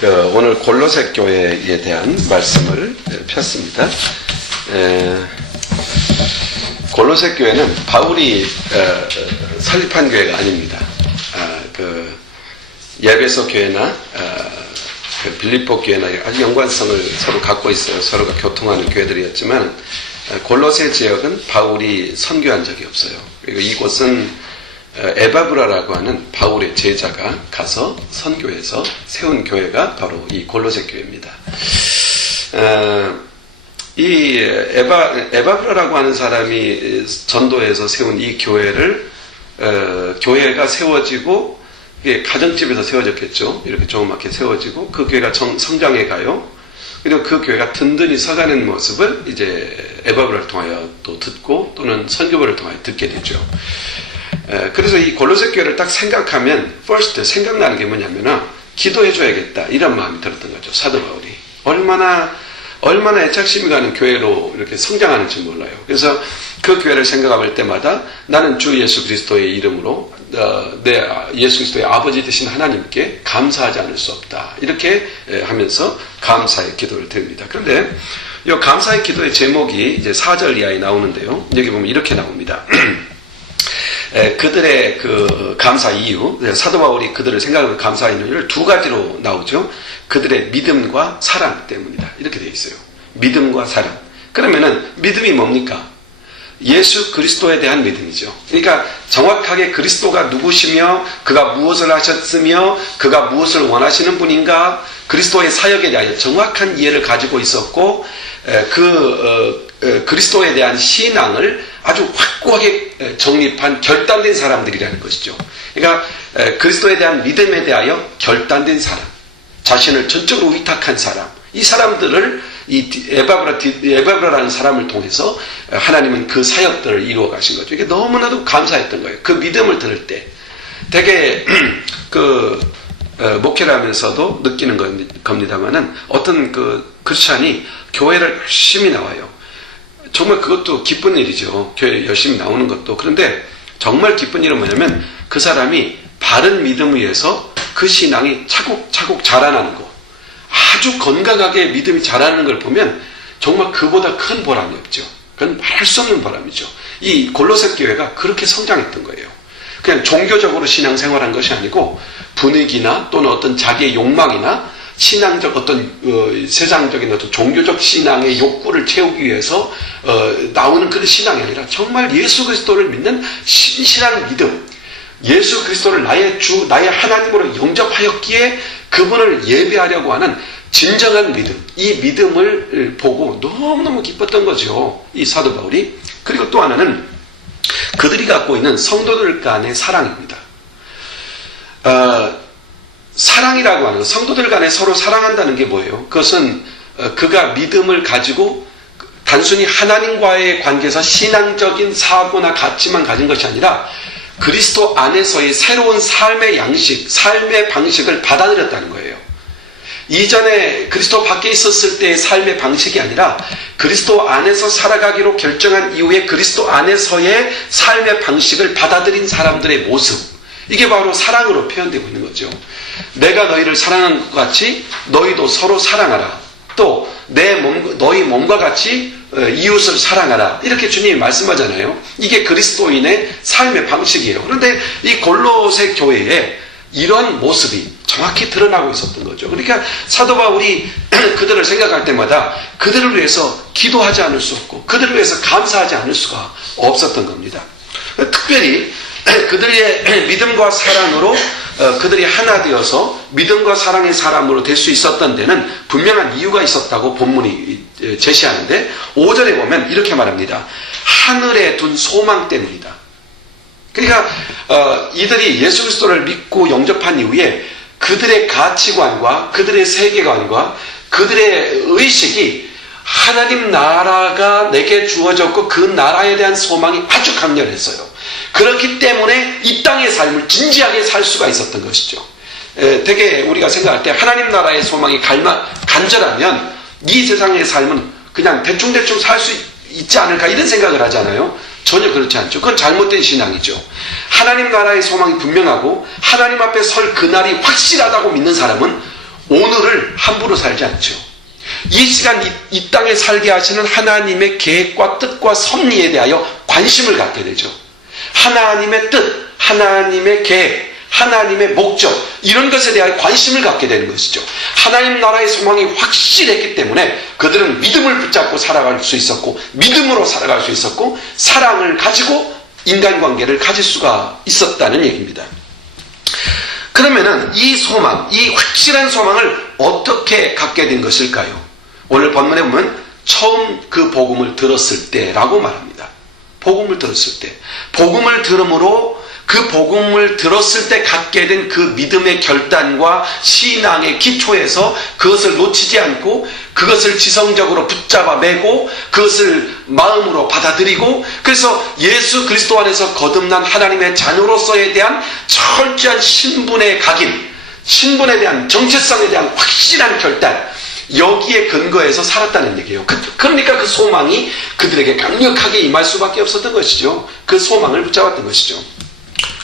오늘 골로새 교회에 대한 말씀을 폈습니다. 골로새 교회는 바울이 설립한 교회가 아닙니다. 에베소 교회나 빌립보 교회나 아주 연관성을 서로 갖고 있어요. 서로가 교통하는 교회들이었지만 골로새 지역은 바울이 선교한 적이 없어요. 그리고 이곳은 에바브라라고 하는 바울의 제자가 가서 선교해서 세운 교회가 바로 이 골로새 교회입니다. 이 에바브라라고 하는 사람이 전도해서 세운 이 교회를 교회가 세워지고 이게 가정집에서 세워졌겠죠. 이렇게 조그맣게 세워지고 그 교회가 성장해 가요. 그리고 그 교회가 든든히 서가는 모습을 이제 에바브라를 통하여 또 듣고 또는 선교부를 통하여 듣게 되죠. 그래서 이 골로새 교회를 딱 생각하면 first 생각나는 게 뭐냐면은 기도해 줘야겠다 이런 마음이 들었던 거죠. 사도 바울이 얼마나 애착심이 가는 교회로 이렇게 성장하는지 몰라요. 그래서 그 교회를 생각할 때마다 나는 주 예수 그리스도의 이름으로 내 예수 그리스도의 아버지 되신 하나님께 감사하지 않을 수 없다 이렇게 하면서 감사의 기도를 드립니다. 그런데 이 감사의 기도의 제목이 이제 4절 이하에 나오는데요. 여기 보면 이렇게 나옵니다. 그들의 그 감사 이유, 사도 바울이 그들을 생각하는 감사 이유를 두 가지로 나오죠. 그들의 믿음과 사랑 때문이다. 이렇게 되어 있어요. 믿음과 사랑. 그러면은 믿음이 뭡니까? 예수 그리스도에 대한 믿음이죠. 그러니까 정확하게 그리스도가 누구시며 그가 무엇을 하셨으며 그가 무엇을 원하시는 분인가 그리스도의 사역에 대하여 정확한 이해를 가지고 있었고 그리스도에 대한 신앙을 아주 확고하게 정립한 결단된 사람들이라는 것이죠. 그러니까 그리스도에 대한 믿음에 대하여 결단된 사람, 자신을 전적으로 위탁한 사람, 이 사람들을 이 에바브라라는 사람을 통해서 하나님은 그 사역들을 이루어 가신 거죠. 이게 너무나도 감사했던 거예요. 그 믿음을 들을 때 되게 목회를 하면서도 느끼는 겁니다만은 어떤 크리스찬이 교회를 열심히 나와요. 정말 그것도 기쁜 일이죠. 교회 열심히 나오는 것도. 그런데 정말 기쁜 일은 뭐냐면 그 사람이 바른 믿음 위에서 그 신앙이 차곡차곡 자라나는 거. 아주 건강하게 믿음이 자라는 걸 보면 정말 그보다 큰 보람이 없죠. 그건 말할 수 없는 보람이죠. 이 골로새 교회가 그렇게 성장했던 거예요. 그냥 종교적으로 신앙생활한 것이 아니고 분위기나 또는 어떤 자기의 욕망이나 신앙적 어떤 세상적인 어떤 종교적 신앙의 욕구를 채우기 위해서 나오는 그런 신앙이 아니라 정말 예수 그리스도를 믿는 신실한 믿음, 예수 그리스도를 나의 주, 나의 하나님으로 영접하였기에 그분을 예배하려고 하는 진정한 믿음, 이 믿음을 보고 너무너무 기뻤던 거죠. 이 사도 바울이. 그리고 또 하나는 그들이 갖고 있는 성도들 간의 사랑입니다. 사랑이라고 하는 것, 성도들 간에 서로 사랑한다는 게 뭐예요? 그것은 그가 믿음을 가지고 단순히 하나님과의 관계에서 신앙적인 사고나 가치만 가진 것이 아니라 그리스도 안에서의 새로운 삶의 양식, 삶의 방식을 받아들였다는 거예요. 이전에 그리스도 밖에 있었을 때의 삶의 방식이 아니라 그리스도 안에서 살아가기로 결정한 이후에 그리스도 안에서의 삶의 방식을 받아들인 사람들의 모습, 이게 바로 사랑으로 표현되고 있는 거죠. 내가 너희를 사랑한 것 같이 너희도 서로 사랑하라. 또 너희 몸과 같이 이웃을 사랑하라. 이렇게 주님이 말씀하잖아요. 이게 그리스도인의 삶의 방식이에요. 그런데 이 골로새 교회에 이런 모습이 정확히 드러나고 있었던 거죠. 그러니까 사도 바울이 그들을 생각할 때마다 그들을 위해서 기도하지 않을 수 없고 그들을 위해서 감사하지 않을 수가 없었던 겁니다. 특별히 그들의 믿음과 사랑으로 그들이 하나 되어서 믿음과 사랑의 사람으로 될 수 있었던 데는 분명한 이유가 있었다고 본문이 제시하는데 5절에 보면 이렇게 말합니다. 하늘에 둔 소망 때문이다. 그러니까 이들이 예수 그리스도를 믿고 영접한 이후에 그들의 가치관과 그들의 세계관과 그들의 의식이 하나님 나라가 내게 주어졌고 그 나라에 대한 소망이 아주 강렬했어요. 그렇기 때문에 이 땅의 삶을 진지하게 살 수가 있었던 것이죠. 되게 우리가 생각할 때 하나님 나라의 소망이 간절하면 이 세상의 삶은 그냥 대충대충 살 수 있지 않을까 이런 생각을 하잖아요. 전혀 그렇지 않죠. 그건 잘못된 신앙이죠. 하나님 나라의 소망이 분명하고 하나님 앞에 설 그날이 확실하다고 믿는 사람은 오늘을 함부로 살지 않죠. 이 시간 이 땅에 살게 하시는 하나님의 계획과 뜻과 섭리에 대하여 관심을 갖게 되죠. 하나님의 뜻, 하나님의 계획, 하나님의 목적, 이런 것에 대한 관심을 갖게 되는 것이죠. 하나님 나라의 소망이 확실했기 때문에 그들은 믿음을 붙잡고 살아갈 수 있었고, 믿음으로 살아갈 수 있었고, 사랑을 가지고 인간관계를 가질 수가 있었다는 얘기입니다. 그러면은 이 소망, 이 확실한 소망을 어떻게 갖게 된 것일까요? 오늘 본문에 보면 처음 그 복음을 들었을 때라고 말합니다. 복음을 들었을 때. 복음을 들음으로 그 복음을 들었을 때 갖게 된 그 믿음의 결단과 신앙의 기초에서 그것을 놓치지 않고 그것을 지성적으로 붙잡아 매고 그것을 마음으로 받아들이고, 그래서 예수 그리스도 안에서 거듭난 하나님의 자녀로서에 대한 철저한 신분의 각인, 신분에 대한 정체성에 대한 확실한 결단, 여기에 근거해서 살았다는 얘기예요. 그러니까 그 소망이 그들에게 강력하게 임할 수밖에 없었던 것이죠. 그 소망을 붙잡았던 것이죠.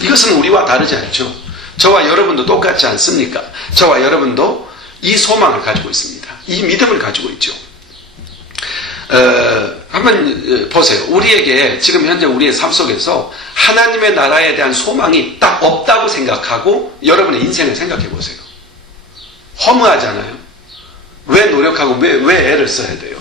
이것은 우리와 다르지 않죠. 저와 여러분도 똑같지 않습니까? 저와 여러분도 이 소망을 가지고 있습니다. 이 믿음을 가지고 있죠. 한번 보세요. 우리에게 지금 현재 우리의 삶 속에서 하나님의 나라에 대한 소망이 딱 없다고 생각하고 여러분의 인생을 생각해 보세요. 허무하잖아요. 왜 노력하고 왜 애를 써야 돼요?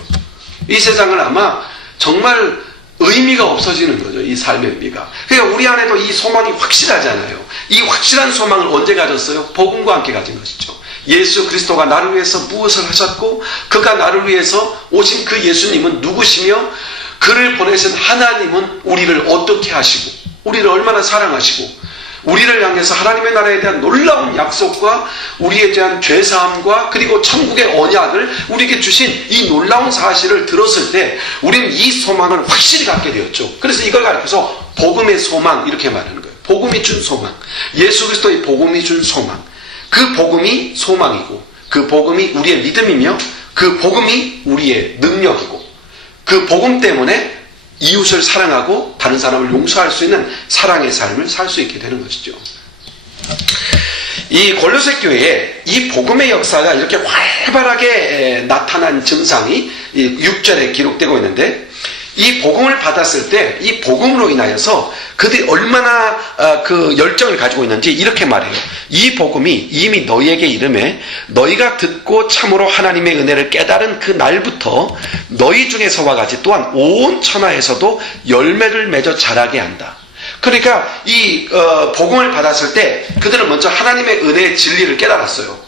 이 세상은 아마 정말 의미가 없어지는 거죠. 이 삶의 의미가. 그러니까 우리 안에도 이 소망이 확실하잖아요. 이 확실한 소망을 언제 가졌어요? 복음과 함께 가진 것이죠. 예수 그리스도가 나를 위해서 무엇을 하셨고, 그가 나를 위해서 오신 그 예수님은 누구시며, 그를 보내신 하나님은 우리를 어떻게 하시고, 우리를 얼마나 사랑하시고, 우리를 향해서 하나님의 나라에 대한 놀라운 약속과 우리에 대한 죄사함과 그리고 천국의 언약을 우리에게 주신 이 놀라운 사실을 들었을 때 우리는 이 소망을 확실히 갖게 되었죠. 그래서 이걸 가리켜서 복음의 소망, 이렇게 말하는 거예요. 복음이 준 소망, 예수 그리스도의 복음이 준 소망, 그 복음이 소망이고, 그 복음이 우리의 믿음이며, 그 복음이 우리의 능력이고, 그 복음 때문에 이웃을 사랑하고 다른 사람을 용서할 수 있는 사랑의 삶을 살 수 있게 되는 것이죠. 이 골로새 교회에 이 복음의 역사가 이렇게 활발하게 나타난 증상이 6절에 기록되고 있는데, 이 복음을 받았을 때 이 복음으로 인하여서 그들이 얼마나 그 열정을 가지고 있는지 이렇게 말해요. 이 복음이 이미 너희에게 이르매 너희가 듣고 참으로 하나님의 은혜를 깨달은 그 날부터 너희 중에서와 같이 또한 온 천하에서도 열매를 맺어 자라게 한다. 그러니까 이 복음을 받았을 때 그들은 먼저 하나님의 은혜의 진리를 깨달았어요.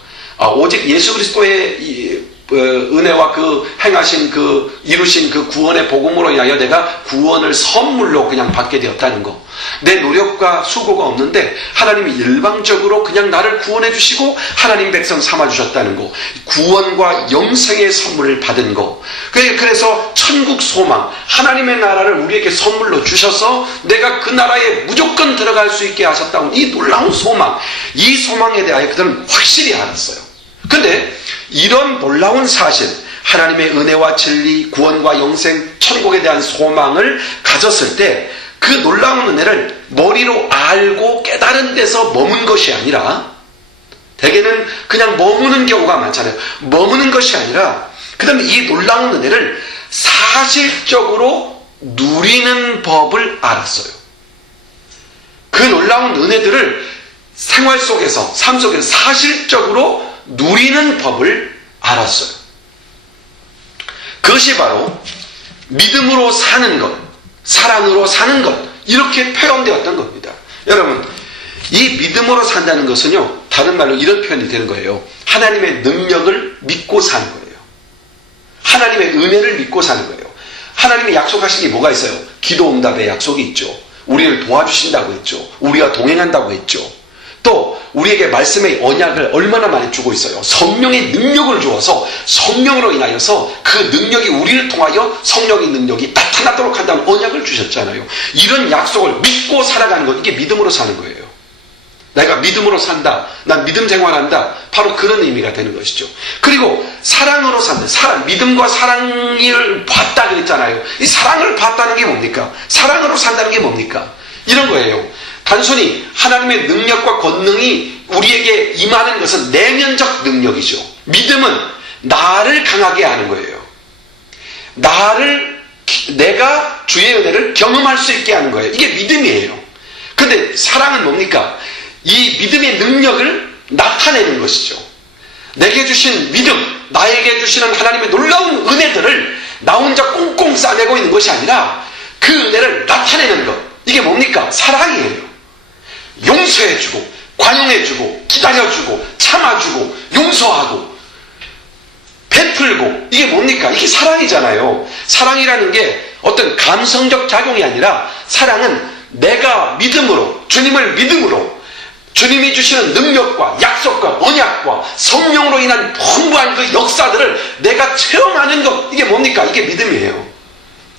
오직 예수 그리스도의 은혜와 그 행하신 그 이루신 그 구원의 복음으로 인하여 내가 구원을 선물로 그냥 받게 되었다는 거. 내 노력과 수고가 없는데 하나님이 일방적으로 그냥 나를 구원해 주시고 하나님 백성 삼아 주셨다는 거. 구원과 영생의 선물을 받은 거. 그래서 천국 소망, 하나님의 나라를 우리에게 선물로 주셔서 내가 그 나라에 무조건 들어갈 수 있게 하셨다는 이 놀라운 소망, 이 소망에 대하여 그들은 확실히 알았어요. 근데 이런 놀라운 사실, 하나님의 은혜와 진리, 구원과 영생, 천국에 대한 소망을 가졌을 때 그 놀라운 은혜를 머리로 알고 깨달은 데서 머문 것이 아니라, 대개는 그냥 머무는 경우가 많잖아요. 머무는 것이 아니라 그 다음에 이 놀라운 은혜를 사실적으로 누리는 법을 알았어요. 그 놀라운 은혜들을 생활 속에서, 삶 속에서 사실적으로 누리는 법을 알았어요. 그것이 바로 믿음으로 사는 것, 사랑으로 사는 것, 이렇게 표현되었던 겁니다. 여러분, 이 믿음으로 산다는 것은요, 다른 말로 이런 표현이 되는 거예요. 하나님의 능력을 믿고 사는 거예요. 하나님의 은혜를 믿고 사는 거예요. 하나님이 약속하신 게 뭐가 있어요? 기도 응답의 약속이 있죠. 우리를 도와주신다고 했죠. 우리가 동행한다고 했죠. 또 우리에게 말씀의 언약을 얼마나 많이 주고 있어요. 성령의 능력을 주어서 성령으로 인하여서 그 능력이 우리를 통하여 성령의 능력이 나타나도록 한다는 언약을 주셨잖아요. 이런 약속을 믿고 살아가는 것, 이게 믿음으로 사는 거예요. 내가 믿음으로 산다, 난 믿음 생활한다, 바로 그런 의미가 되는 것이죠. 그리고 사랑으로 산다. 믿음과 사랑을 봤다 그랬잖아요. 이 사랑을 봤다는 게 뭡니까? 사랑으로 산다는 게 뭡니까? 이런 거예요. 단순히 하나님의 능력과 권능이 우리에게 임하는 것은 내면적 능력이죠. 믿음은 나를 강하게 하는 거예요. 내가 주의 은혜를 경험할 수 있게 하는 거예요. 이게 믿음이에요. 근데 사랑은 뭡니까? 이 믿음의 능력을 나타내는 것이죠. 내게 주신 믿음, 나에게 주시는 하나님의 놀라운 은혜들을 나 혼자 꽁꽁 싸매고 있는 것이 아니라 그 은혜를 나타내는 것. 이게 뭡니까? 사랑이에요. 용서해주고, 관용해주고, 기다려주고, 참아주고, 용서하고, 베풀고. 이게 뭡니까? 이게 사랑이잖아요. 사랑이라는 게 어떤 감성적 작용이 아니라 사랑은 내가 믿음으로, 주님을 믿음으로, 주님이 주시는 능력과 약속과 언약과 성령으로 인한 풍부한 그 역사들을 내가 체험하는 것. 이게 뭡니까? 이게 믿음이에요.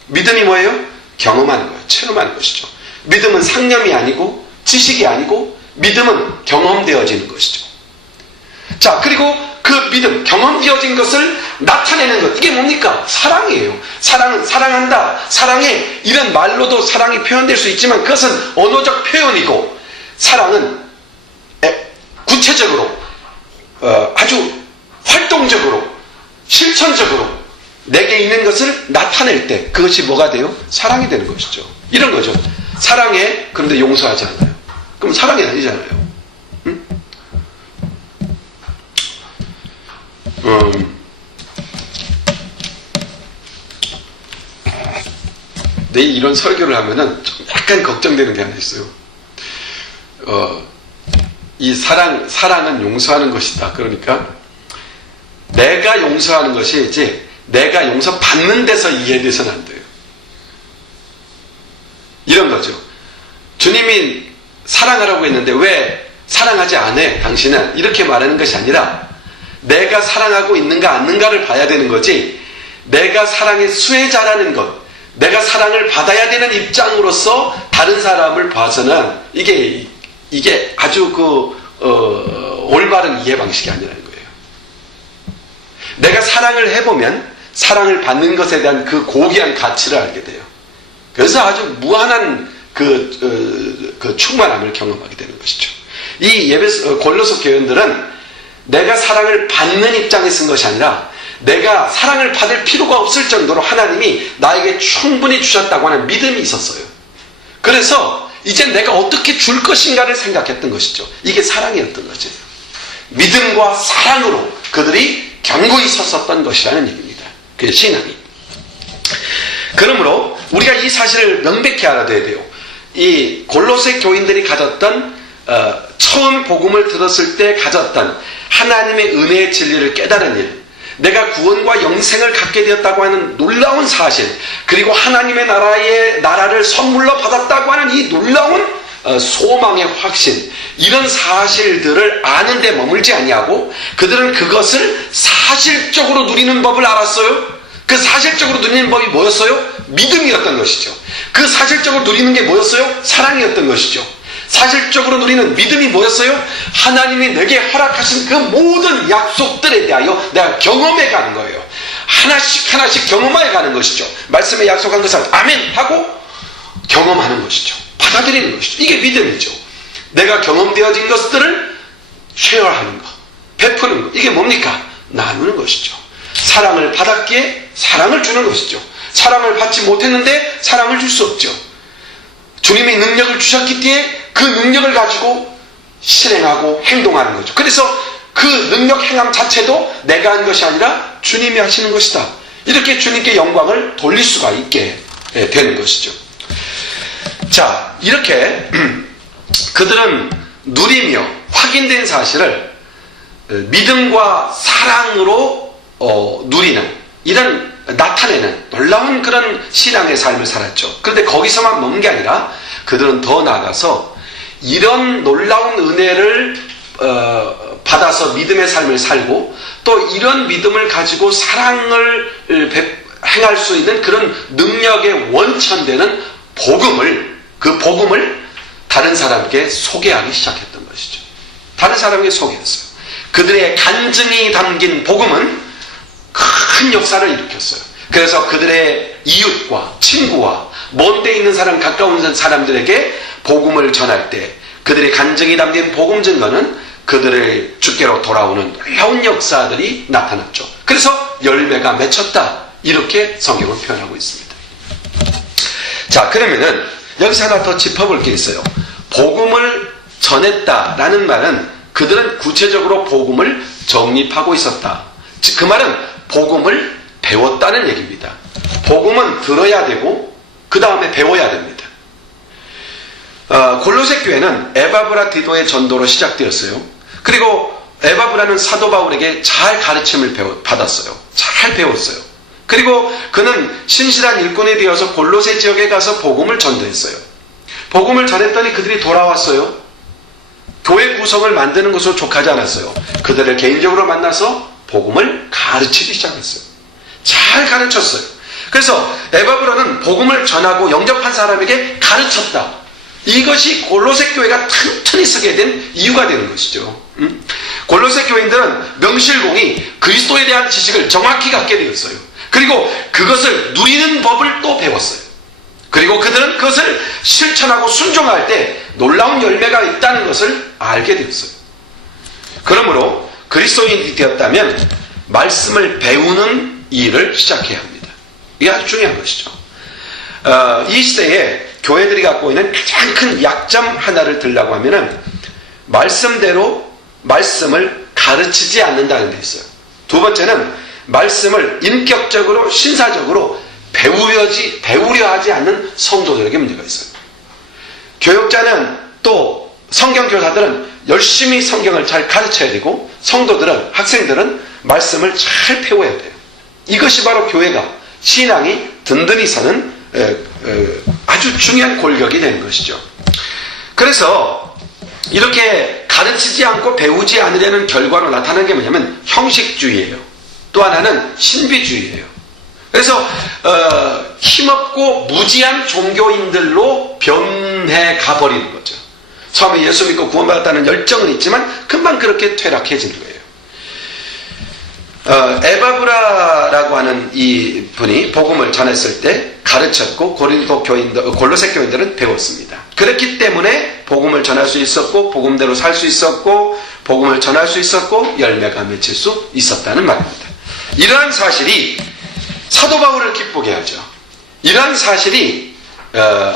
믿음이 뭐예요? 경험하는 거예요. 체험하는 것이죠. 믿음은 상념이 아니고 지식이 아니고 믿음은 경험되어지는 것이죠. 자, 그리고 그 믿음, 경험되어진 것을 나타내는 것. 이게 뭡니까? 사랑이에요. 사랑은 사랑한다. 사랑에 이런 말로도 사랑이 표현될 수 있지만 그것은 언어적 표현이고, 사랑은 구체적으로 아주 활동적으로 실천적으로 내게 있는 것을 나타낼 때 그것이 뭐가 돼요? 사랑이 되는 것이죠. 이런 거죠. 사랑해, 그런데 용서하지 않아요. 그럼 사랑이 아니잖아요. 응? 내일 이런 설교를 하면은 좀 약간 걱정되는 게 하나 있어요. 이 사랑은 용서하는 것이다. 그러니까 내가 용서하는 것이지 내가 용서받는 데서 이해돼서는 안 돼요. 이런 거죠. 주님이 사랑하라고 했는데 왜 사랑하지 않아? 당신은 이렇게 말하는 것이 아니라 내가 사랑하고 있는가 않는가를 봐야 되는 거지, 내가 사랑의 수혜자라는 것, 내가 사랑을 받아야 되는 입장으로서 다른 사람을 봐서는 이게 아주 올바른 이해 방식이 아니라는 거예요. 내가 사랑을 해보면 사랑을 받는 것에 대한 그 고귀한 가치를 알게 돼요. 그래서 아주 무한한 그 충만함을 경험하게 되는 것이죠. 이 골로새 교인들은 내가 사랑을 받는 입장에 쓴 것이 아니라 내가 사랑을 받을 필요가 없을 정도로 하나님이 나에게 충분히 주셨다고 하는 믿음이 있었어요. 그래서 이제 내가 어떻게 줄 것인가를 생각했던 것이죠. 이게 사랑이었던 거죠. 믿음과 사랑으로 그들이 견고히 섰었던 것이라는 얘기입니다. 그게 신앙이. 그러므로 우리가 이 사실을 명백히 알아둬야 돼요. 이 골로새 교인들이 가졌던 처음 복음을 들었을 때 가졌던 하나님의 은혜의 진리를 깨달은 일, 내가 구원과 영생을 갖게 되었다고 하는 놀라운 사실, 그리고 하나님의 나라를 선물로 받았다고 하는 이 놀라운 소망의 확신, 이런 사실들을 아는 데 머물지 아니하고 그들은 그것을 사실적으로 누리는 법을 알았어요. 그 사실적으로 누리는 법이 뭐였어요? 믿음이었던 것이죠. 그 사실적으로 누리는 게 뭐였어요? 사랑이었던 것이죠. 사실적으로 누리는 믿음이 뭐였어요? 하나님이 내게 허락하신 그 모든 약속들에 대하여 내가 경험해 가는 거예요. 하나씩 하나씩 경험해 가는 것이죠. 말씀에 약속한 것을 아멘 하고 경험하는 것이죠. 받아들이는 것이죠. 이게 믿음이죠. 내가 경험되어진 것들을 쉐어하는 것, 베푸는 것. 이게 뭡니까? 나누는 것이죠. 사랑을 받았기에 사랑을 주는 것이죠. 사랑을 받지 못했는데 사랑을 줄 수 없죠. 주님이 능력을 주셨기 때문에 그 능력을 가지고 실행하고 행동하는 거죠. 그래서 그 능력 행함 자체도 내가 한 것이 아니라 주님이 하시는 것이다. 이렇게 주님께 영광을 돌릴 수가 있게 되는 것이죠. 자, 이렇게 그들은 누리며 확인된 사실을 믿음과 사랑으로 누리는, 이런 나타내는 놀라운 그런 신앙의 삶을 살았죠. 그런데 거기서만 머문 게 아니라 그들은 더 나아가서 이런 놀라운 은혜를 받아서 믿음의 삶을 살고 또 이런 믿음을 가지고 사랑을 행할 수 있는 그런 능력의 원천되는 그 복음을 다른 사람에게 소개하기 시작했던 것이죠. 다른 사람에게 소개했어요. 그들의 간증이 담긴 복음은 큰 역사를 일으켰어요. 그래서 그들의 이웃과 친구와 먼 데 있는 사람, 가까운 사람들에게 복음을 전할 때 그들의 간증이 담긴 복음 증거는 그들의 주께로 돌아오는 놀라운 역사들이 나타났죠. 그래서 열매가 맺혔다, 이렇게 성경은 표현하고 있습니다. 자, 그러면은 여기서 하나 더 짚어볼 게 있어요. 복음을 전했다라는 말은 그들은 구체적으로 복음을 정립하고 있었다. 즉, 그 말은 복음을 배웠다는 얘기입니다. 복음은 들어야 되고 그 다음에 배워야 됩니다. 골로새 교회는 에바브라 디도의 전도로 시작되었어요. 그리고 에바브라는 사도 바울에게 잘 가르침을 받았어요. 잘 배웠어요. 그리고 그는 신실한 일꾼이 되어서 골로새 지역에 가서 복음을 전도했어요. 복음을 전했더니 그들이 돌아왔어요. 교회 구성을 만드는 것으로 족하지 않았어요. 그들을 개인적으로 만나서 복음을 가르치기 시작했어요. 잘 가르쳤어요. 그래서 에바브라는 복음을 전하고 영접한 사람에게 가르쳤다. 이것이 골로새 교회가 튼튼히 서게 된 이유가 되는 것이죠. 골로새 교인들은 명실공히 그리스도에 대한 지식을 정확히 갖게 되었어요. 그리고 그것을 누리는 법을 또 배웠어요. 그리고 그들은 그것을 실천하고 순종할 때 놀라운 열매가 있다는 것을 알게 되었어요. 그러므로 그리스도인이 되었다면 말씀을 배우는 일을 시작해야 합니다. 이게 아주 중요한 것이죠. 이 시대에 교회들이 갖고 있는 가장 큰 약점 하나를 들라고 하면은 말씀대로 말씀을 가르치지 않는다는 데 있어요. 두 번째는 말씀을 인격적으로 신사적으로 배우려 하지 않는 성도들에게 문제가 있어요. 교역자는 또 성경교사들은 열심히 성경을 잘 가르쳐야 되고 성도들은, 학생들은 말씀을 잘 배워야 돼요. 이것이 바로 교회가, 신앙이 든든히 서는 아주 중요한 골격이 되는 것이죠. 그래서 이렇게 가르치지 않고 배우지 않으려는 결과로 나타나는 게 뭐냐면 형식주의예요. 또 하나는 신비주의예요. 그래서 힘없고 무지한 종교인들로 변해 가버리는 거죠. 처음에 예수 믿고 구원받았다는 열정은 있지만 금방 그렇게 퇴락해지는 거예요. 에바브라라고 하는 이 분이 복음을 전했을 때 가르쳤고 골로새 교인들은 배웠습니다. 그렇기 때문에 복음을 전할 수 있었고 복음대로 살 수 있었고 복음을 전할 수 있었고 열매가 맺힐 수 있었다는 말입니다. 이러한 사실이 사도 바울을 기쁘게 하죠. 이러한 사실이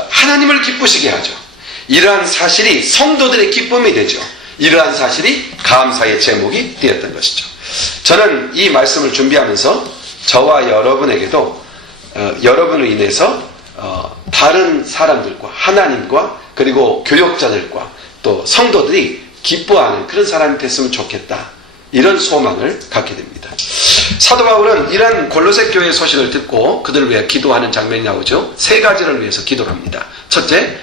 하나님을 기쁘시게 하죠. 이러한 사실이 성도들의 기쁨이 되죠. 이러한 사실이 감사의 제목이 되었던 것이죠. 저는 이 말씀을 준비하면서 저와 여러분에게도 여러분을 인해서 다른 사람들과 하나님과 그리고 교역자들과 또 성도들이 기뻐하는 그런 사람이 됐으면 좋겠다, 이런 소망을 갖게 됩니다. 사도 바울은 이러한 골로새 교회의 소식을 듣고 그들을 위해 기도하는 장면이 나오죠. 세 가지를 위해서 기도를 합니다. 첫째,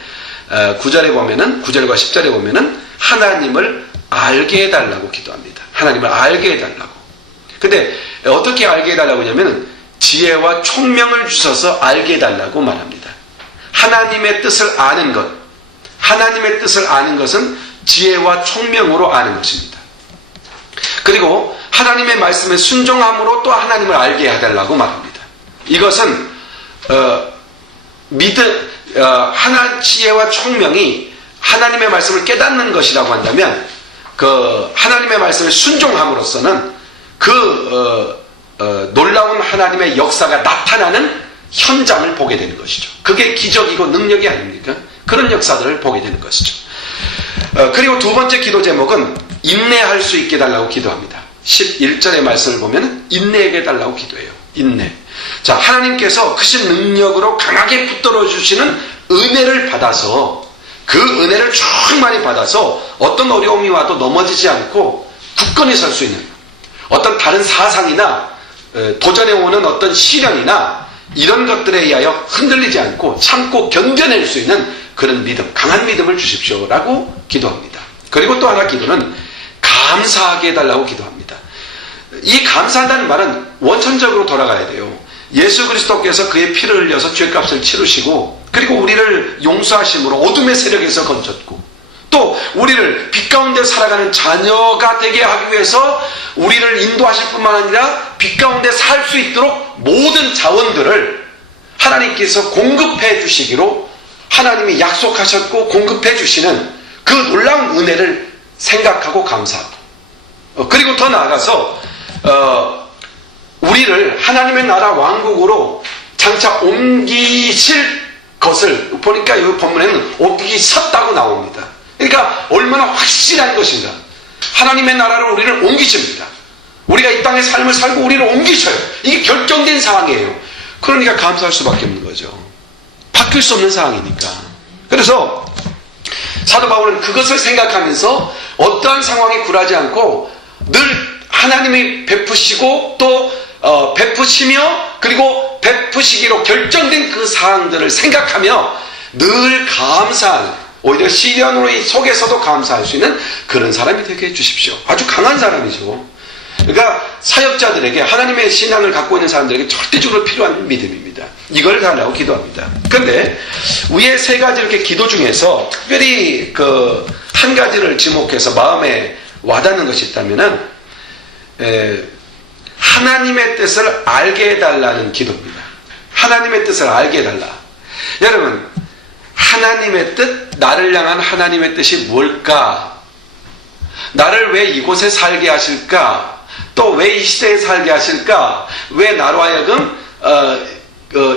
9절에 보면은, 9절과 10절에 보면은 하나님을 알게 해달라고 기도합니다. 하나님을 알게 해달라고. 근데 어떻게 알게 해달라고 하냐면 지혜와 총명을 주셔서 알게 해달라고 말합니다. 하나님의 뜻을 아는 것, 하나님의 뜻을 아는 것은 지혜와 총명으로 아는 것입니다. 그리고 하나님의 말씀에 순종함으로 또 하나님을 알게 해달라고 말합니다. 이것은 지혜와 총명이 하나님의 말씀을 깨닫는 것이라고 한다면 그 하나님의 말씀에 순종함으로써는 놀라운 하나님의 역사가 나타나는 현장을 보게 되는 것이죠. 그게 기적이고 능력이 아닙니까? 그런 역사들을 보게 되는 것이죠. 그리고 두 번째 기도 제목은 인내할 수 있게 달라고 기도합니다. 11절의 말씀을 보면 인내하게 달라고 기도해요. 인내. 자, 하나님께서 크신 능력으로 강하게 붙들어 주시는 은혜를 받아서, 그 은혜를 충만히 받아서 어떤 어려움이 와도 넘어지지 않고 굳건히 설 수 있는, 어떤 다른 사상이나 도전해 오는 어떤 시련이나 이런 것들에 의하여 흔들리지 않고 참고 견뎌낼 수 있는 그런 믿음, 강한 믿음을 주십시오라고 기도합니다. 그리고 또 하나 기도는 감사하게 해달라고 기도합니다. 이 감사한다는 말은 원천적으로 돌아가야 돼요. 예수 그리스도께서 그의 피를 흘려서 죄값을 치르시고, 그리고 우리를 용서하심으로 어둠의 세력에서 건졌고, 또 우리를 빛 가운데 살아가는 자녀가 되게 하기 위해서 우리를 인도하실 뿐만 아니라 빛 가운데 살 수 있도록 모든 자원들을 하나님께서 공급해 주시기로 하나님이 약속하셨고 공급해 주시는 그 놀라운 은혜를 생각하고 감사하고, 그리고 더 나아가서 우리를 하나님의 나라 왕국으로 장차 옮기실 것을 보니까 이 본문에는 옮기셨다고 나옵니다. 그러니까 얼마나 확실한 것인가. 하나님의 나라로 우리를 옮기십니다. 우리가 이 땅의 삶을 살고 우리를 옮기셔요. 이게 결정된 상황이에요. 그러니까 감사할 수밖에 없는 거죠. 바뀔 수 없는 상황이니까. 그래서 사도 바울은 그것을 생각하면서 어떠한 상황에 굴하지 않고 늘 하나님이 베푸시고 또 베푸시며 그리고 베푸시기로 결정된 그 사항들을 생각하며 늘 감사하는, 오히려 시련 속에서도 감사할 수 있는 그런 사람이 되게 해주십시오. 아주 강한 사람이죠. 그러니까 사역자들에게, 하나님의 신앙을 갖고 있는 사람들에게 절대적으로 필요한 믿음입니다. 이걸 달라고 기도합니다. 그런데 위에 세 가지 이렇게 기도 중에서 특별히 한 가지를 지목해서 마음에 와닿는 것이 있다면은 하나님의 뜻을 알게 해달라는 기도입니다. 하나님의 뜻을 알게 해달라. 여러분, 하나님의 뜻, 나를 향한 하나님의 뜻이 뭘까? 나를 왜 이곳에 살게 하실까? 또 왜 이 시대에 살게 하실까? 왜 나로 하여금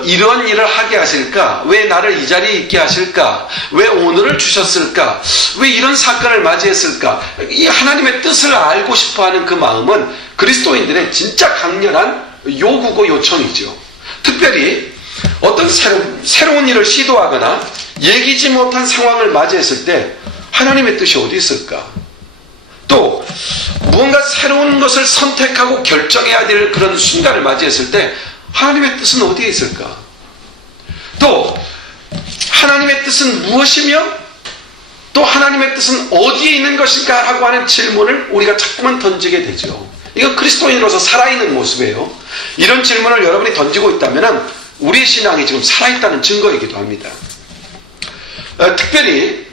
이런 일을 하게 하실까? 왜 나를 이 자리에 있게 하실까? 왜 오늘을 주셨을까? 왜 이런 사건을 맞이했을까? 이 하나님의 뜻을 알고 싶어하는 그 마음은 그리스도인들의 진짜 강렬한 요구고 요청이죠. 특별히 어떤 새로운 일을 시도하거나 예기치 못한 상황을 맞이했을 때 하나님의 뜻이 어디 있을까? 또 무언가 새로운 것을 선택하고 결정해야 될 그런 순간을 맞이했을 때 하나님의 뜻은 어디에 있을까? 또 하나님의 뜻은 무엇이며 또 하나님의 뜻은 어디에 있는 것일까 하고 하는 질문을 우리가 자꾸만 던지게 되죠. 이건 그리스도인으로서 살아있는 모습이에요. 이런 질문을 여러분이 던지고 있다면 우리의 신앙이 지금 살아있다는 증거이기도 합니다. 특별히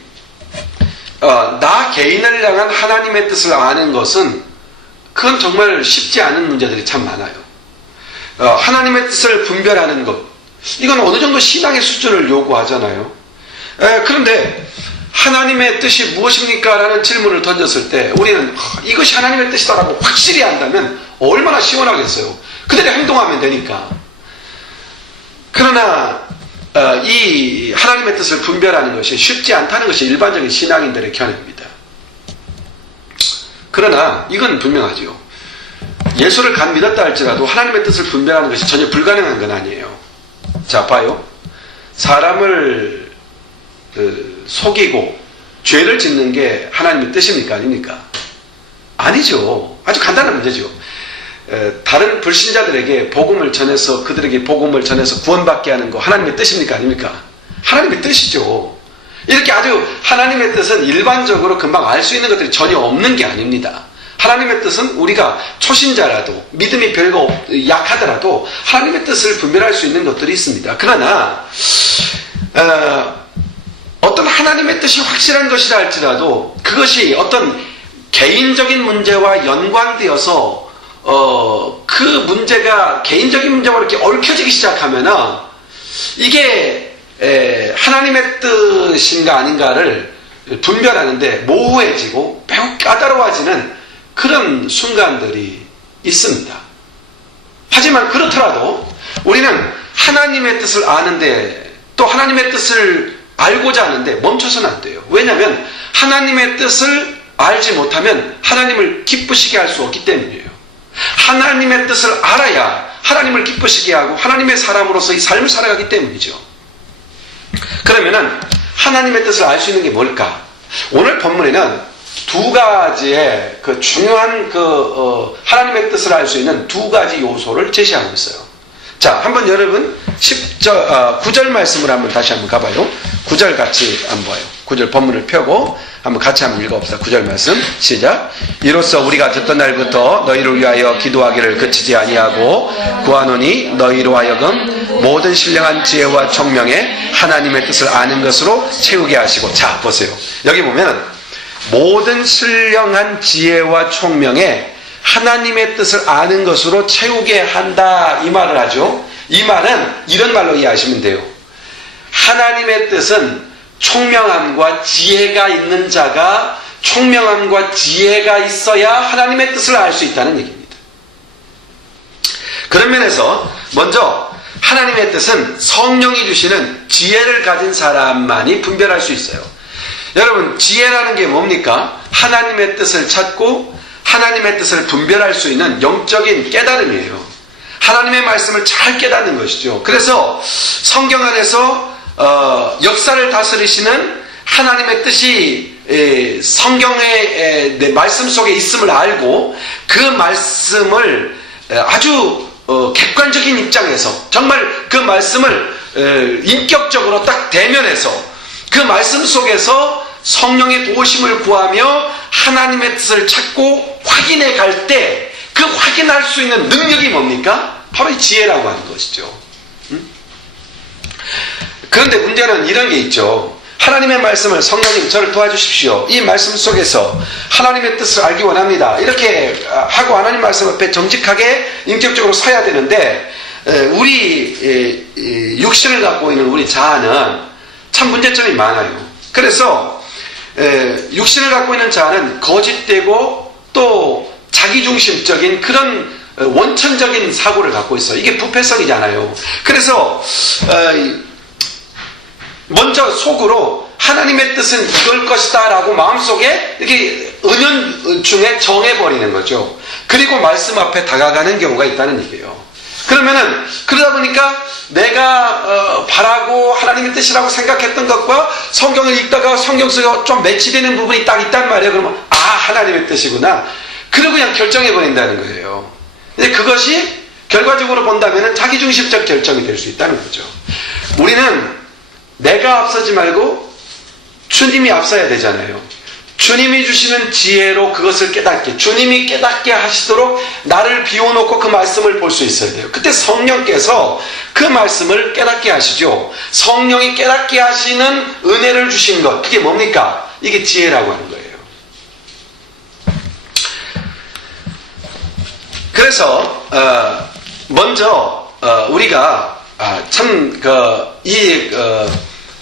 나 개인을 향한 하나님의 뜻을 아는 것은 그건 정말 쉽지 않은 문제들이 참 많아요. 하나님의 뜻을 분별하는 것, 이건 어느 정도 신앙의 수준을 요구하잖아요. 그런데 하나님의 뜻이 무엇입니까? 라는 질문을 던졌을 때 우리는 이것이 하나님의 뜻이다라고 확실히 안다면 얼마나 시원하겠어요. 그대로 행동하면 되니까. 그러나 이 하나님의 뜻을 분별하는 것이 쉽지 않다는 것이 일반적인 신앙인들의 견해입니다. 그러나 이건 분명하죠. 예수를 간 믿었다 할지라도 하나님의 뜻을 분별하는 것이 전혀 불가능한 건 아니에요. 자, 봐요. 사람을 속이고 죄를 짓는 게 하나님의 뜻입니까? 아닙니까? 아니죠. 아주 간단한 문제죠. 다른 불신자들에게 복음을 전해서 그들에게 복음을 전해서 구원받게 하는 거 하나님의 뜻입니까? 아닙니까? 하나님의 뜻이죠. 이렇게 아주 하나님의 뜻은 일반적으로 금방 알 수 있는 것들이 전혀 없는 게 아닙니다. 하나님의 뜻은 우리가 초신자라도 믿음이 별거 약하더라도 하나님의 뜻을 분별할 수 있는 것들이 있습니다. 그러나 어떤 하나님의 뜻이 확실한 것이라 할지라도 그것이 어떤 개인적인 문제와 연관되어서 그 문제가 개인적인 문제와 이렇게 얽혀지기 시작하면은 이게 하나님의 뜻인가 아닌가를 분별하는데 모호해지고 매우 까다로워지는 그런 순간들이 있습니다. 하지만 그렇더라도 우리는 하나님의 뜻을 아는데 또 하나님의 뜻을 알고자 하는데 멈춰서는 안 돼요. 왜냐하면 하나님의 뜻을 알지 못하면 하나님을 기쁘시게 할 수 없기 때문이에요. 하나님의 뜻을 알아야 하나님을 기쁘시게 하고 하나님의 사람으로서 이 삶을 살아가기 때문이죠. 그러면은 하나님의 뜻을 알 수 있는 게 뭘까? 오늘 본문에는 두 가지의 그 중요한 하나님의 뜻을 알 수 있는 두 가지 요소를 제시하고 있어요. 자, 한번 여러분 9절 말씀을 한번 다시 한번 가봐요. 9절 같이 한번 봐요. 9절 본문을 펴고 한번 같이 한번 읽어봅시다. 9절 말씀 시작. 이로써 우리가 듣던 날부터 너희를 위하여 기도하기를 그치지 아니하고 구하노니 너희로 하여금 모든 신령한 지혜와 총명에 하나님의 뜻을 아는 것으로 채우게 하시고. 자, 보세요. 여기 보면 모든 신령한 지혜와 총명에 하나님의 뜻을 아는 것으로 채우게 한다, 이 말을 하죠. 이 말은 이런 말로 이해하시면 돼요. 하나님의 뜻은 총명함과 지혜가 있는 자가 총명함과 지혜가 있어야 하나님의 뜻을 알 수 있다는 얘기입니다. 그런 면에서 먼저 하나님의 뜻은 성령이 주시는 지혜를 가진 사람만이 분별할 수 있어요. 여러분, 지혜라는 게 뭡니까? 하나님의 뜻을 찾고 하나님의 뜻을 분별할 수 있는 영적인 깨달음이에요. 하나님의 말씀을 잘 깨닫는 것이죠. 그래서 성경 안에서 역사를 다스리시는 하나님의 뜻이 성경의 말씀 속에 있음을 알고 그 말씀을 아주 객관적인 입장에서 정말 그 말씀을 인격적으로 딱 대면해서 그 말씀 속에서 성령의 도우심을 구하며 하나님의 뜻을 찾고 확인해 갈 때 그 확인할 수 있는 능력이 뭡니까? 바로 이 지혜라고 하는 것이죠. 그런데 문제는 이런 게 있죠. 하나님의 말씀을 성령님 저를 도와주십시오. 이 말씀 속에서 하나님의 뜻을 알기 원합니다. 이렇게 하고 하나님 말씀 앞에 정직하게 인격적으로 서야 되는데 우리 육신을 갖고 있는 우리 자아는 참 문제점이 많아요. 그래서 육신을 갖고 있는 자아는 거짓되고 또 자기중심적인 그런 원천적인 사고를 갖고 있어요. 이게 부패성이잖아요. 그래서 먼저 속으로 하나님의 뜻은 이걸 것이다 라고 마음속에 이렇게 은연중에 정해버리는 거죠. 그리고 말씀 앞에 다가가는 경우가 있다는 얘기예요. 그러면은 그러다 보니까 내가 바라고 하나님의 뜻이라고 생각했던 것과 성경을 읽다가 성경 속에 좀 매치되는 부분이 딱 있단 말이에요. 그러면 하나님의 뜻이구나. 그리고 그냥 결정해버린다는 거예요. 근데 그것이 결과적으로 본다면 자기중심적 결정이 될 수 있다는 거죠. 우리는 내가 앞서지 말고 주님이 앞서야 되잖아요. 주님이 주시는 지혜로 그것을 깨닫게, 주님이 깨닫게 하시도록 나를 비워놓고 그 말씀을 볼 수 있어야 돼요. 그때 성령께서 그 말씀을 깨닫게 하시죠. 성령이 깨닫게 하시는 은혜를 주신 것, 그게 뭡니까? 이게 지혜라고 하는 거예요. 그래서 먼저 우리가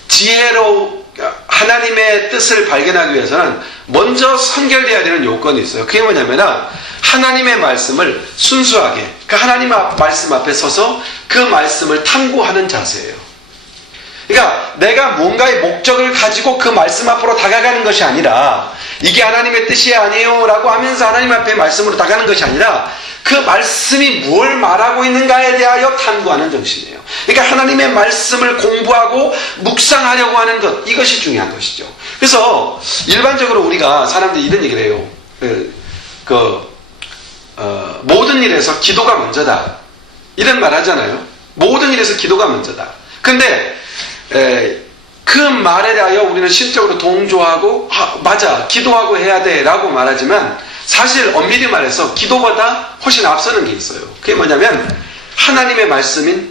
지혜로 하나님의 뜻을 발견하기 위해서는 먼저 선결되어야 되는 요건이 있어요. 그게 뭐냐면 하나님의 말씀을 순수하게 그 하나님 말씀 앞에 서서 그 말씀을 탐구하는 자세예요. 그러니까 내가 뭔가의 목적을 가지고 그 말씀 앞으로 다가가는 것이 아니라 이게 하나님의 뜻이 아니에요 라고 하면서 하나님 앞에 말씀으로 다가가는 것이 아니라 그 말씀이 뭘 말하고 있는가에 대하여 탐구하는 정신이에요. 그러니까 하나님의 말씀을 공부하고 묵상하려고 하는 것, 이것이 중요한 것이죠. 그래서 일반적으로 우리가 사람들이 이런 얘기를 해요. 모든 일에서 기도가 먼저다. 이런 말 하잖아요. 모든 일에서 기도가 먼저다. 근데 그 말에 대하여 우리는 심적으로 동조하고 맞아, 기도하고 해야 돼 라고 말하지만 사실 엄밀히 말해서 기도보다 훨씬 앞서는 게 있어요. 그게 뭐냐면 하나님의 말씀인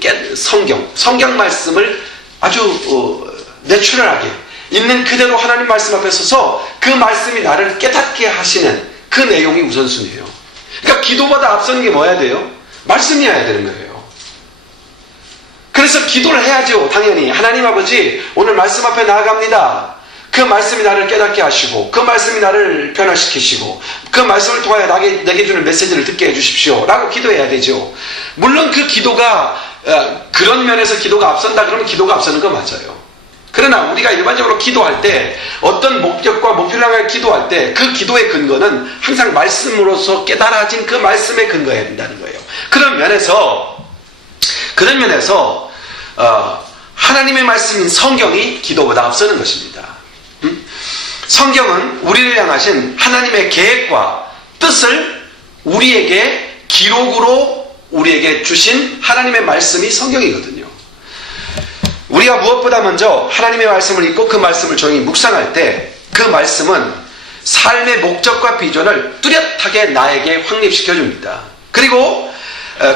성경 말씀을 아주 내추럴하게 있는 그대로 하나님 말씀 앞에 서서 그 말씀이 나를 깨닫게 하시는 그 내용이 우선순위예요. 그러니까 기도보다 앞서는 게 뭐야 돼요? 말씀이어야 되는 거예요. 그래서 기도를 해야죠. 당연히 하나님 아버지 오늘 말씀 앞에 나아갑니다. 그 말씀이 나를 깨닫게 하시고 그 말씀이 나를 변화시키시고 그 말씀을 통하여 내게 주는 메시지를 듣게 해주십시오 라고 기도해야 되죠. 물론 그 기도가 그런 면에서 기도가 앞선다 그러면 기도가 앞서는 건 맞아요. 그러나 우리가 일반적으로 기도할 때 어떤 목적과 목표를 향해 기도할 때 그 기도의 근거는 항상 말씀으로서 깨달아진 그 말씀에 근거해야 된다는 거예요. 그런 면에서 하나님의 말씀인 성경이 기도보다 앞서는 것입니다. 성경은 우리를 향하신 하나님의 계획과 뜻을 우리에게 기록으로 우리에게 주신 하나님의 말씀이 성경이거든요. 우리가 무엇보다 먼저 하나님의 말씀을 읽고 그 말씀을 조용히 묵상할 때 그 말씀은 삶의 목적과 비전을 뚜렷하게 나에게 확립시켜 줍니다. 그리고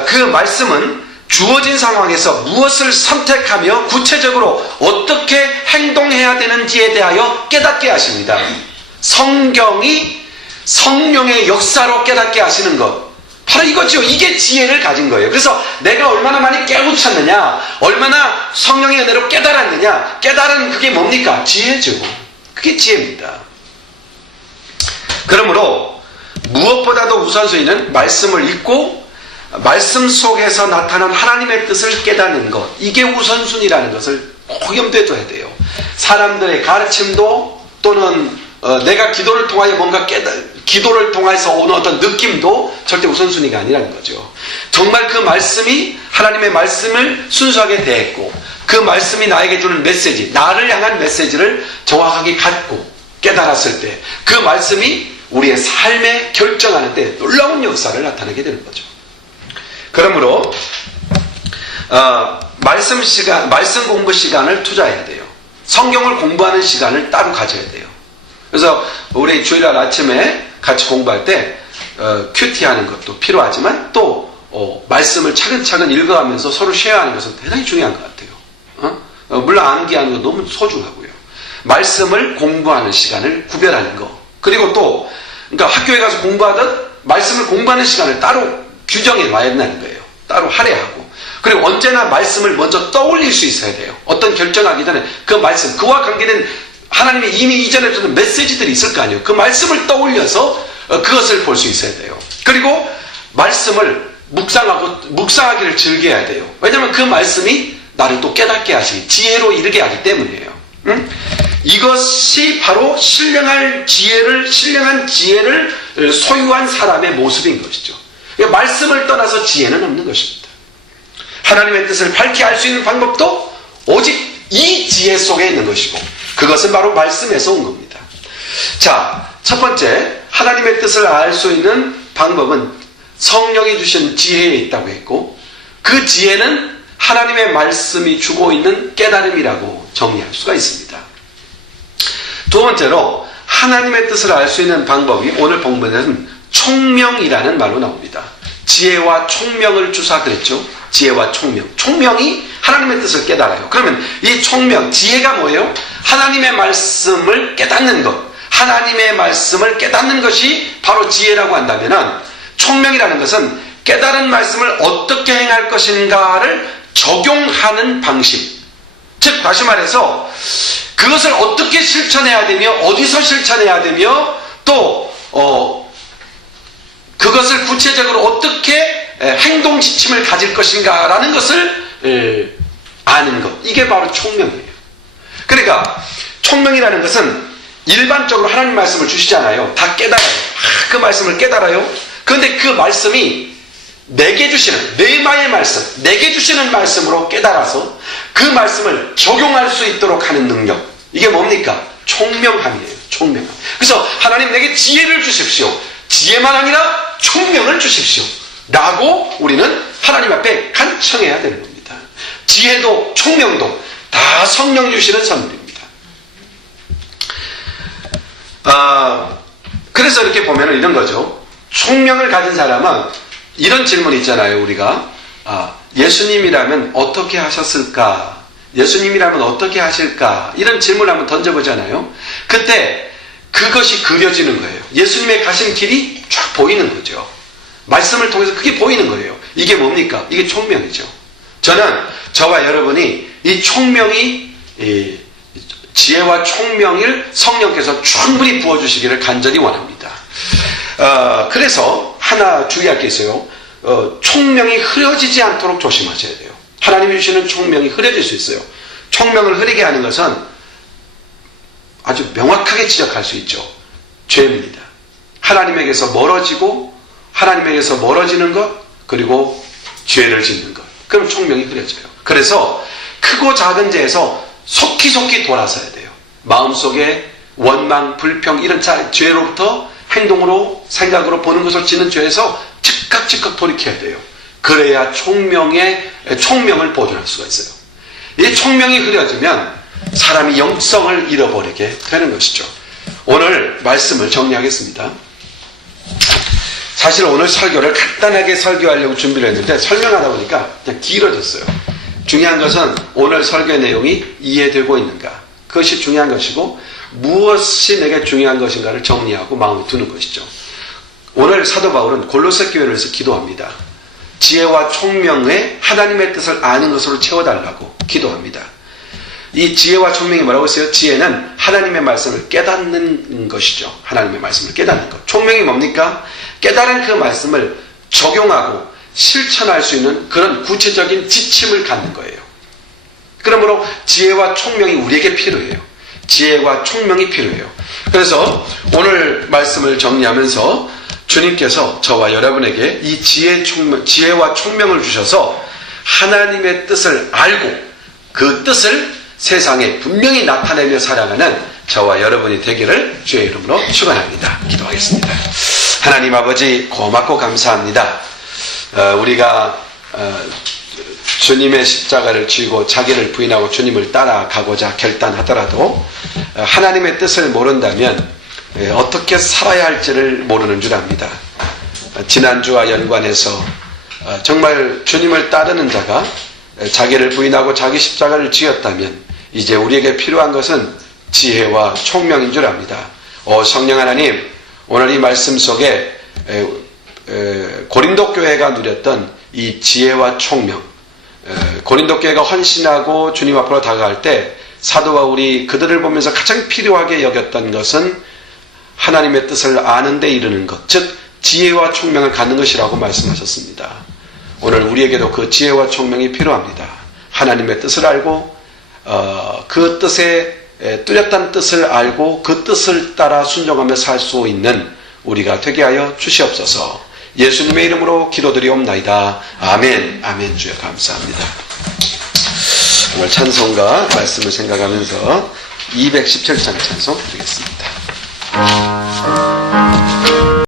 그 말씀은 주어진 상황에서 무엇을 선택하며 구체적으로 어떻게 행동해야 되는지에 대하여 깨닫게 하십니다. 성경이 성령의 역사로 깨닫게 하시는 것, 바로 이거죠. 이게 지혜를 가진 거예요. 그래서 내가 얼마나 많이 깨우쳤느냐, 얼마나 성령의 은혜로 깨달았느냐, 깨달은 그게 뭡니까? 지혜죠. 그게 지혜입니다. 그러므로 무엇보다도 우선순위는 말씀을 읽고 말씀 속에서 나타난 하나님의 뜻을 깨닫는 것, 이게 우선순위라는 것을 꼭 염두에 둬야 돼요. 사람들의 가르침도 또는 내가 기도를 통하여 뭔가 기도를 통해서 오는 어떤 느낌도 절대 우선순위가 아니라는 거죠. 정말 그 말씀이 하나님의 말씀을 순수하게 대했고 그 말씀이 나에게 주는 메시지, 나를 향한 메시지를 정확하게 갖고 깨달았을 때 그 말씀이 우리의 삶에 결정하는 데 놀라운 역사를 나타내게 되는 거죠. 그러므로 말씀 공부 시간을 투자해야 돼요. 성경을 공부하는 시간을 따로 가져야 돼요. 그래서 우리 주일날 아침에 같이 공부할 때 큐티하는 것도 필요하지만 또 말씀을 차근차근 읽어가면서 서로 쉐어하는 것은 대단히 중요한 것 같아요. 물론 암기하는 건 너무 소중하고요. 말씀을 공부하는 시간을 구별하는 거. 그리고 또 그러니까 학교에 가서 공부하듯 말씀을 공부하는 시간을 따로 규정해 놔야 된다는 거예요. 따로 할애하고. 그리고 언제나 말씀을 먼저 떠올릴 수 있어야 돼요. 어떤 결정하기 전에 그 말씀, 그와 관계된 하나님이 이미 이전에 주는 메시지들이 있을 거 아니에요. 그 말씀을 떠올려서 그것을 볼 수 있어야 돼요. 그리고 말씀을 묵상하기를 즐겨야 돼요. 왜냐하면 그 말씀이 나를 또 깨닫게 하시기, 지혜로 이르게 하기 때문이에요. 이것이 바로 신령한 지혜를 소유한 사람의 모습인 것이죠. 말씀을 떠나서 지혜는 없는 것입니다. 하나님의 뜻을 밝히 알 수 있는 방법도 오직 이 지혜 속에 있는 것이고 그것은 바로 말씀에서 온 겁니다. 자, 첫 번째 하나님의 뜻을 알 수 있는 방법은 성령이 주신 지혜에 있다고 했고 그 지혜는 하나님의 말씀이 주고 있는 깨달음이라고 정리할 수가 있습니다. 두 번째로 하나님의 뜻을 알 수 있는 방법이 오늘 본문에는 총명이라는 말로 나옵니다. 지혜와 총명을 주사 그랬죠. 지혜와 총명. 총명이 하나님의 뜻을 깨달아요. 그러면 이 총명, 지혜가 뭐예요? 하나님의 말씀을 깨닫는 것. 하나님의 말씀을 깨닫는 것이 바로 지혜라고 한다면 총명이라는 것은 깨달은 말씀을 어떻게 행할 것인가를 적용하는 방식. 즉 다시 말해서 그것을 어떻게 실천해야 되며 어디서 실천해야 되며 또 그것을 구체적으로 어떻게 행동 지침을 가질 것인가라는 것을 아는 것. 이게 바로 총명이에요. 그러니까 총명이라는 것은 일반적으로 하나님 말씀을 주시잖아요. 다 깨달아요. 그 말씀을 깨달아요. 그런데 그 말씀이 내게 주시는 뇌마의 말씀, 내게 주시는 말씀으로 깨달아서 그 말씀을 적용할 수 있도록 하는 능력. 이게 뭡니까? 총명함이에요. 총명함. 그래서 하나님 내게 지혜를 주십시오. 지혜만 아니라 총명을 주십시오. 라고 우리는 하나님 앞에 간청해야 되는 겁니다. 지혜도 총명도 다 성령 주시는 선물입니다. 그래서 이렇게 보면 이런 거죠. 총명을 가진 사람은 이런 질문 있잖아요. 우리가 예수님이라면 어떻게 하셨을까? 예수님이라면 어떻게 하실까? 이런 질문을 한번 던져보잖아요. 그때 그것이 그려지는 거예요. 예수님의 가신 길이 쫙 보이는 거죠. 말씀을 통해서 그게 보이는 거예요. 이게 뭡니까? 이게 총명이죠. 저는 저와 여러분이 이 총명이 지혜와 총명을 성령께서 충분히 부어주시기를 간절히 원합니다. 그래서 하나 주의할 게 있어요. 총명이 흐려지지 않도록 조심하셔야 돼요. 하나님이 주시는 총명이 흐려질 수 있어요. 총명을 흐리게 하는 것은 아주 명확하게 지적할 수 있죠. 죄입니다. 하나님에게서 멀어지는 것, 그리고 죄를 짓는 것. 그럼 총명이 흐려져요. 그래서 크고 작은 죄에서 속히 돌아서야 돼요. 마음속에 원망, 불평 이런 죄로부터 행동으로, 생각으로 보는 것을 짓는 죄에서 즉각 돌이켜야 돼요. 그래야 총명을 보존할 수가 있어요. 이 총명이 흐려지면 사람이 영성을 잃어버리게 되는 것이죠. 오늘 말씀을 정리하겠습니다. 사실 오늘 설교를 간단하게 설교하려고 준비를 했는데 설명하다 보니까 그냥 길어졌어요. 중요한 것은 오늘 설교의 내용이 이해되고 있는가. 그것이 중요한 것이고 무엇이 내게 중요한 것인가를 정리하고 마음에 두는 것이죠. 오늘 사도 바울은 골로새 교회를 위해서 기도합니다. 지혜와 총명에 하나님의 뜻을 아는 것으로 채워달라고 기도합니다. 이 지혜와 총명이 뭐라고 했어요? 지혜는 하나님의 말씀을 깨닫는 것이죠. 하나님의 말씀을 깨닫는 것. 총명이 뭡니까? 깨달은 그 말씀을 적용하고 실천할 수 있는 그런 구체적인 지침을 갖는 거예요. 그러므로 지혜와 총명이 우리에게 필요해요. 지혜와 총명이 필요해요. 그래서 오늘 말씀을 정리하면서 주님께서 저와 여러분에게 이 지혜와 총명을 주셔서 하나님의 뜻을 알고 그 뜻을 세상에 분명히 나타내며 살아가는 저와 여러분이 되기를 주의 이름으로 축원합니다. 기도하겠습니다. 하나님 아버지 고맙고 감사합니다. 우리가 주님의 십자가를 지고 자기를 부인하고 주님을 따라가고자 결단하더라도 하나님의 뜻을 모른다면 어떻게 살아야 할지를 모르는 줄 압니다. 지난주와 연관해서 정말 주님을 따르는 자가 자기를 부인하고 자기 십자가를 지었다면 이제 우리에게 필요한 것은 지혜와 총명인 줄 압니다. 성령 하나님, 오늘 이 말씀 속에 고린도 교회가 누렸던 이 지혜와 총명, 고린도 교회가 헌신하고 주님 앞으로 다가갈 때 사도와 우리 그들을 보면서 가장 필요하게 여겼던 것은 하나님의 뜻을 아는 데 이르는 것, 즉 지혜와 총명을 갖는 것이라고 말씀하셨습니다. 오늘 우리에게도 그 지혜와 총명이 필요합니다. 하나님의 뜻을 알고 그 뜻에 뚜렷한 뜻을 알고 그 뜻을 따라 순종하며 살 수 있는 우리가 되게 하여 주시옵소서. 예수님의 이름으로 기도드리옵나이다. 아멘. 아멘. 주여 감사합니다. 오늘 찬송가 말씀을 생각하면서 217장 찬송 드리겠습니다.